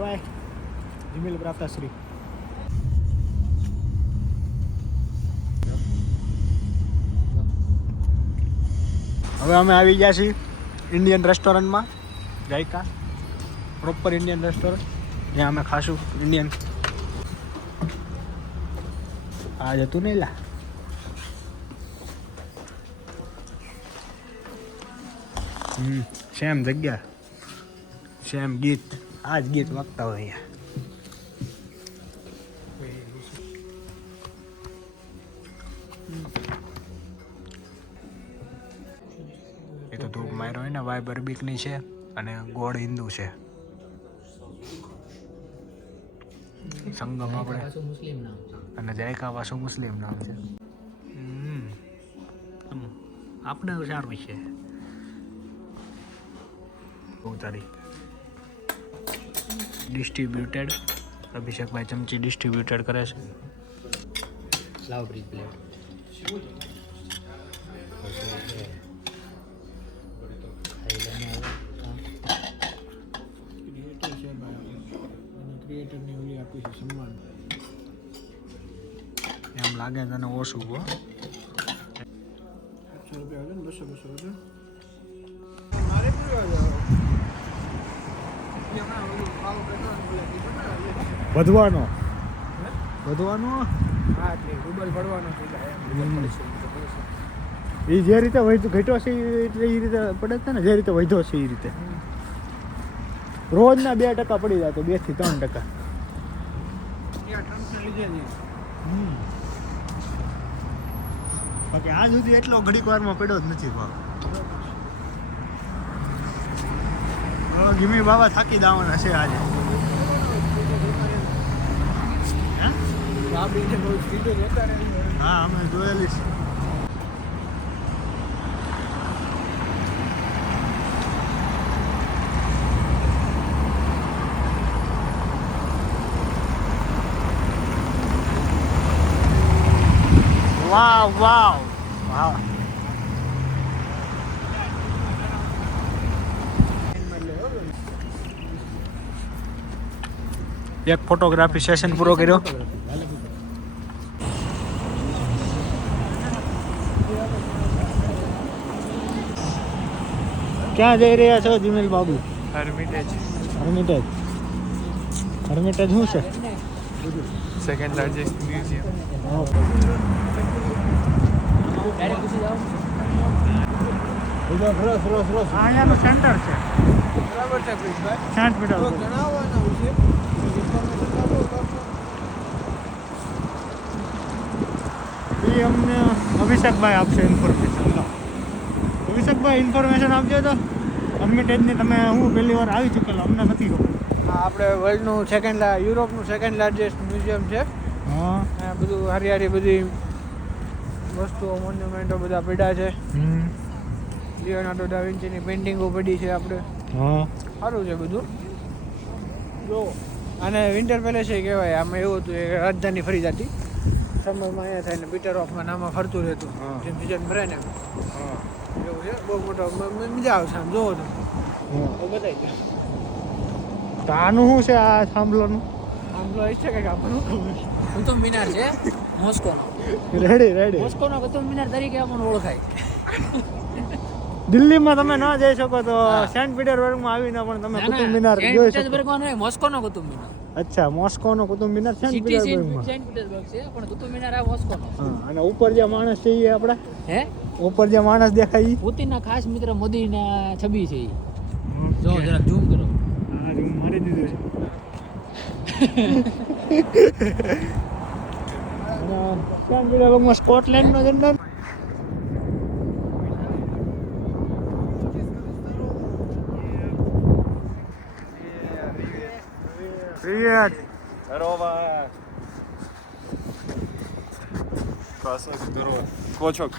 જવાય જીમેલ પ્રાપ્તાશ્રી. હવે અમે આવી ગયા છીએ ઇન્ડિયન રેસ્ટોરન્ટમાં, જાયકા પ્રોપર ઇન્ડિયન રેસ્ટોરન્ટ, જ્યાં અમે ખાશું ઇન્ડિયન. આ જતું નહીં લા. સેમ જગ્યા, સેમ ગીત, આ જ ગીત વાગતા હોય અહીંયા. એ તો ધૂપ માર્યો હોય ને, વાઇબ અરબિકની છે અને ગોળ હિન્દુ છે. સંગમ આપણે અને જાયકા પાછું મુસ્લિમ નામ છે. આપણે સારું છે. બહુ સારી ડિસ્ટ્રીબ્યુટેડ. અભિષેકભાઈ ચમચી ડિસ્ટ્રીબ્યુટેડ કરે છે. લાવ બ્રીજ પ્લેટ. ક્રિએટરની ઓલી આપી છે સન્માન. એમ લાગે તને ઓછું હો. 100 રૂપિયા આવે ને, 200 રૂપિયા. વધવાનો વધવાનો હા, એટલે ડબલ પડવાનો એ જે રીતે ઘટ્યો છે એટલે એ રીતે પડે છે ને, જે રીતે વધ્યો છે એ રીતે. રોજના 2% પડી જાય તો 2 થી 3%. બાકી આજ સુધી એટલો ઘડીક વારમાં પડ્યો જ નથી ભાવ. ગીમી બાબા થાકી દાવાના છે આજે. હા, અમે જોયેલી છે. વાવ વાવ વાવ. એક ફોટોગ્રાફી સેશન પૂરો કર્યો. ક્યાં જઈ રહ્યા છો જીમેલ બાબુ? હર્મિટેજ. હર્મિટેજ. હર્મિટેજ શું છે? Second largest museum. અહીંયાનું સેન્ટર છે. બરાબર છે પ્રિન્સભાઈ. 60 મીટર. જણાવવાના વિશે એ અમને અભિષેકભાઈ આપશે ઇન્ફોર્મેશન. અભિષેકભાઈ ઇન્ફોર્મેશન આપજો તો. હર્મિટેજની તમે હું પહેલી વાર આવી ચૂકેલો, અમને નથી ખબર. હા, આપણે વર્લ્ડનું યુરોપનું સેકન્ડ લાર્જેસ્ટ મ્યુઝિયમ છે. હા, અહીંયા બધું હારી બધી વસ્તુઓ, મોન્યુમેન્ટો બધા પડ્યા છે. લિયોનાર્ડો ડા વિન્સીની પેઇન્ટિંગો પડી છે આપણે. હા, સારું છે બધું. જો આને વિન્ટર પેલેસ કહેવાય. આમાં એવું હતું, એ રાજધાની ફરી જતી સમયમાં અહીંયા થાય ને પીટર ઓફમાં નામાં ફરતું રહેતું. જેમ સિઝન ભરે ને એવું છે. બહુ મોટો મજા આવશે આમ જોવો તો. બતાવી દે. તો આનું શું છે આ થાંભલોનું? થાંભલો એ છે કે આપણું કુતુબ મિનાર છે મોસ્કોનો. રેડી. મોસ્કોનો કુતુબ મિનાર તરીકે આપણને ઓળખાય. દિલ્હીમાં તમે ન જઈ શકો તો સેન્ટ પીટર્સબર્ગમાં આવીને પણ તમે કુતુબ મિનાર જોઈ શકો. મોસ્કોનો કુતુબ મિનાર. અચ્છા, મોસ્કોનો Qutub Minar Saint પીટર્સબર્ગમાં. Saint Petersburg છે પણ કુતુબ મિનાર આ મોસ્કોનો. હા, અને ઉપર જે માણસ છે એ આપણા હે ઉપર જે માણસ દેખાય એ પુતિનના ખાસ મિત્ર મોદીના છબી છે. જો જરા ઝૂમ કરો. હા, ઝૂમ મારી દીધું છે. સેન્ટ પીટર્સબર્ગમાં સ્કોટલેન્ડનો ઝંડો. Привет. Здорово. Классно, здорово. Клочок.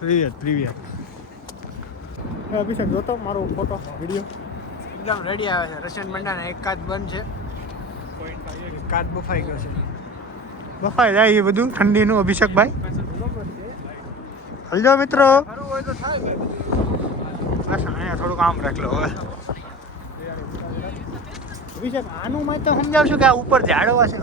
Привет. અભિષેક જોતો મારો ફોટો વિડીયો એકદમ રેડી આવે છે. રશિયન બંડાને એક કાચ બંધ છે, કાચ બફાઈ ગયો છે. બફાઈ જાય એ બધું ઠંડીનું. અભિષેકભાઈ હલજો મિત્રો. સારું હોય તો થાય ભાઈ. બસ અહીંયા થોડુંક આમ રાખ લો હવે અભિષેક આનું માં તો સમજાવશો કે આ ઉપર ઝાડવા છે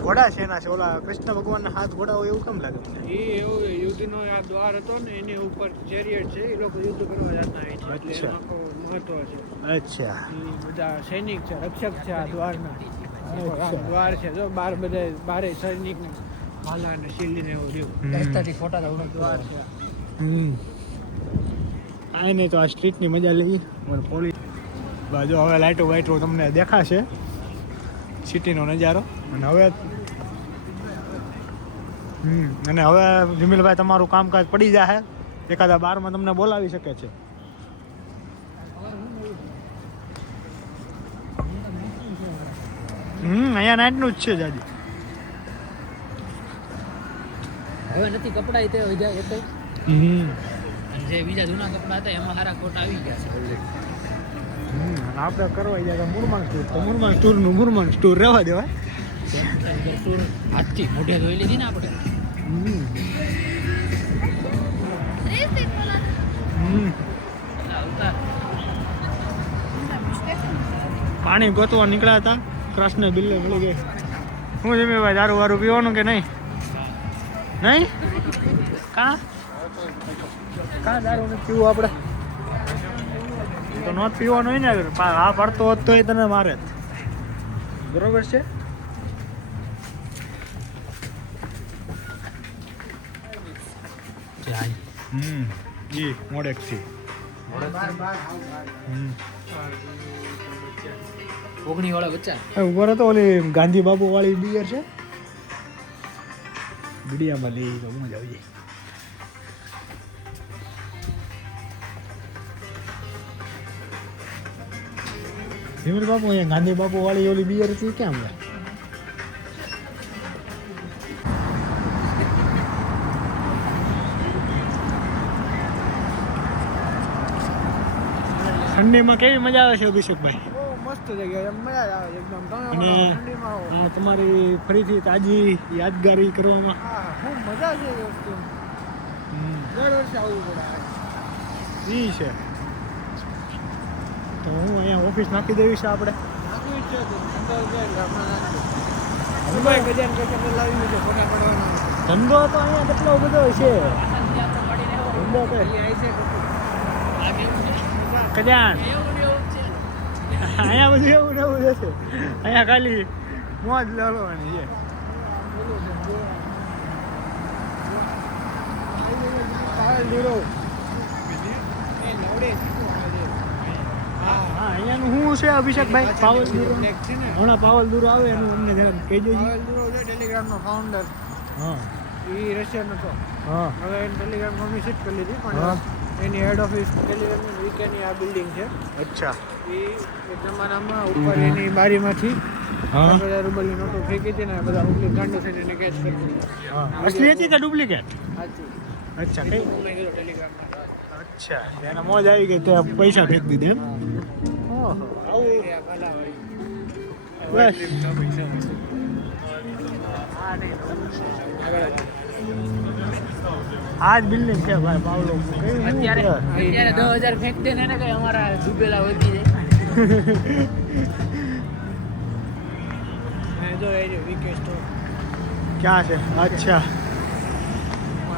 ઘોડા છે એના છે ઓલા કૃષ્ણ ભગવાનના હાથ ઘોડા હોય એવું કેમ લાગે તમને એ એવું યુદ્ધનો આ દ્વાર હતો ને એની ઉપર ચેરિયટ છે એ લોકો યુદ્ધ કરવા જતા હોય છે એટલે અચ્છા. એનું આખું મહત્વ છે અચ્છા એ બધા સૈનિક છે રક્ષક છે આ દ્વારના અચ્છા. આ દ્વાર છે જો બારે સૈનિક ભાલા ને શિલ્ડી ને એવું રહ્યું દ્વાર છે કાંઈ નહીં તો આ સ્ટ્રીટની મજા લઈએ મને પોલીસ બાજુ હવે લાઇટો વાઇટો તમને દેખાશે સિટીનો નજારો અને હવે અને હવે વિમલભાઈ તમારું કામકાજ પડી જાય એકાદા બારમાં તમને બોલાવી શકે છે અહીંયા નાઇટનું જ છે જાજી હવે નથી કપડા તે હોય જાય એટલે હમ જે બીજા જૂના કપડા હતા એમાં સારા કોટ આવી ગયા છે અને આપણે કરવા જાય તો મુરમાંગ ટૂર તો મુરમાંગ ટૂરનું મુરમાંગ ટૂર રહેવા દેવાય ટૂર હાથથી મોઢે ધોઈ લીધી ને આપણે પાણી ગોતવા નીકળ્યા હતા કૃષ્ણ બિલ્લે મળી ગઈ શું છે ભાઈ દારૂ વારું પીવાનું કે નહીં નહીં કાં દારૂ નથી પીવું આપણે તો નો પીવાનું હોય ને આ પડતો હોત તો એ તને મારે જ. બરોબર છે જી મોડેકથી ઓગણી વાળા બચ્ચા ઉપર હતો ઓલી ગાંધી બાબુ વાળી બિયર છે બીડિયામાં લઈ તો મજા આવી જાય વિમલ બાપુ અહીંયા ગાંધી બાપુ વાળી ઓલી બિયર હતી ક્યાં હમણાં ઠંડીમાં કેવી મજા આવે છે અભિષેકભાઈ બહુ મસ્ત જગ્યા એમ મજા જ આવે એકદમ તમે અને પણ ઠંડીમાં આવો આ તમારી ફરીથી તાજી યાદગારી કરવામાં હા શું મજા છે એ વસ્તુ દર વર્ષે આવવું પડે ઈ છે તો હું અહીંયા ઓફિસ નાખી દેવી છે આપણે નાખવી જ છે તો અંદર જાય એટલે આપણે નાખીએ મુંબઈ ગજાન કરતા લાવી મૂકે ફોટા પડવાના ધંધો તો અહીંયા કેટલો બધો છે ધંધો તો કલ્યાણ અહીંયા બધું એવું ને એવું જશે અહીંયા ખાલી મોજ લડવાની છે હા અહીંયાનું શું છે અભિષેકભાઈ પાવલ દૂરો હમણાં પાવલ દૂરો આવે એનું અમને જરા કહેજો જી ટેલિગ્રામનો ફાઉન્ડર હા એ રશિયન હતો હા હવે એને ટેલિગ્રામ કંપની શિફ્ટ કરી લીધી હા. પણ એની હેડ ઓફિસ ટેલિગ્રામની વીકેની આ બિલ્ડિંગ છે અચ્છા એ એક જમાનામાં ઉપર એની બારીમાંથી હા 5000 રૂપિયાની નોટો ફેંકી હતી ને બધા ઉપલી ગાંડો થઈને એને કેચ કરી હા અસલી હતી કે ડુપ્લિકેટ સાચું અચ્છા કઈ મુંબઈ ગયો ટેલિગ્રામમાં અચ્છા એને મોજ આવી ગઈ ત્યાં પૈસા ફેંકી દીધે એમ ઓહો આવું બસ આ જ બિલ્ડિંગ છે ભાઈ પાવલો અત્યારે 10,000 ફેંક દે ને કઈ અમારા ડૂબેલા વધી જાય જો એ જો વીકે સ્ટોર ક્યાં છે અચ્છા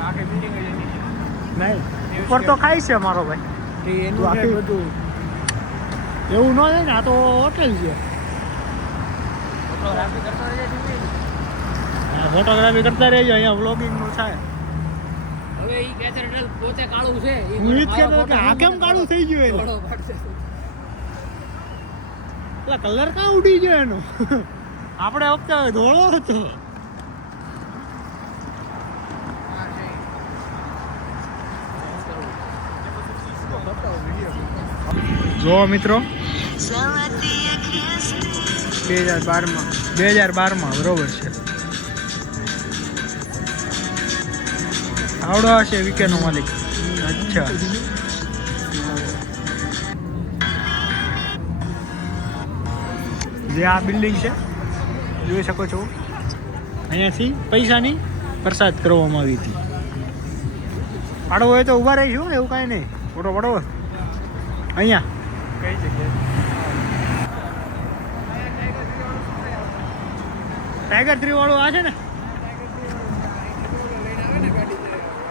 આખી બિલ્ડિંગ જ એની છે નહીં ઉપર તો ખાઈ છે મારો ભાઈ એ એનું છે આખી- બધું એવું ન થાય ને આ તો હોટેલ છે ફોટોગ્રાફી કરતો રહેજે ફોટોગ્રાફી કરતા રહેજો અહીંયા વ્લોગિંગનું થાય હવે ઈ કેથેડ્રલ પોતે કાળું છે ઈ હું ઈ જ મારો કહેતો કે ફોટો આ કેમ કાળું થઈ ગયું એટલે ઘોડો પાડશે. કલર કાં ઉડી ગયો એનો આપણે વખતે ધોળો હતો જો મિત્રો 2012માં બરોબર છે આવડો હશે વીકેનો માલિક અચ્છા જે આ બિલ્ડિંગ છે જોઈ શકો છો અહીંયાથી પૈસાની પ્રસાદ કરવામાં આવી હતી પાડવો હોય તો ઊભા રહીશું એવું કાંઈ નહીં ફોટો પાડવો અહીંયા કઈ જગ્યાએ? ટાઈગર 3 વાળું આ છે ને?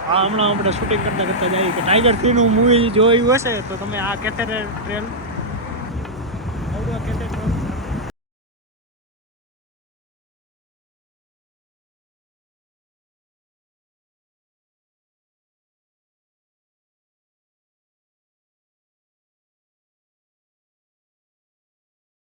હા, હમણાં આપણે શૂટિંગ કરતા જઈએ કે ટાઈગર 3 નું મૂવી જોયું હશે તો તમે આ કેથેડ્રલ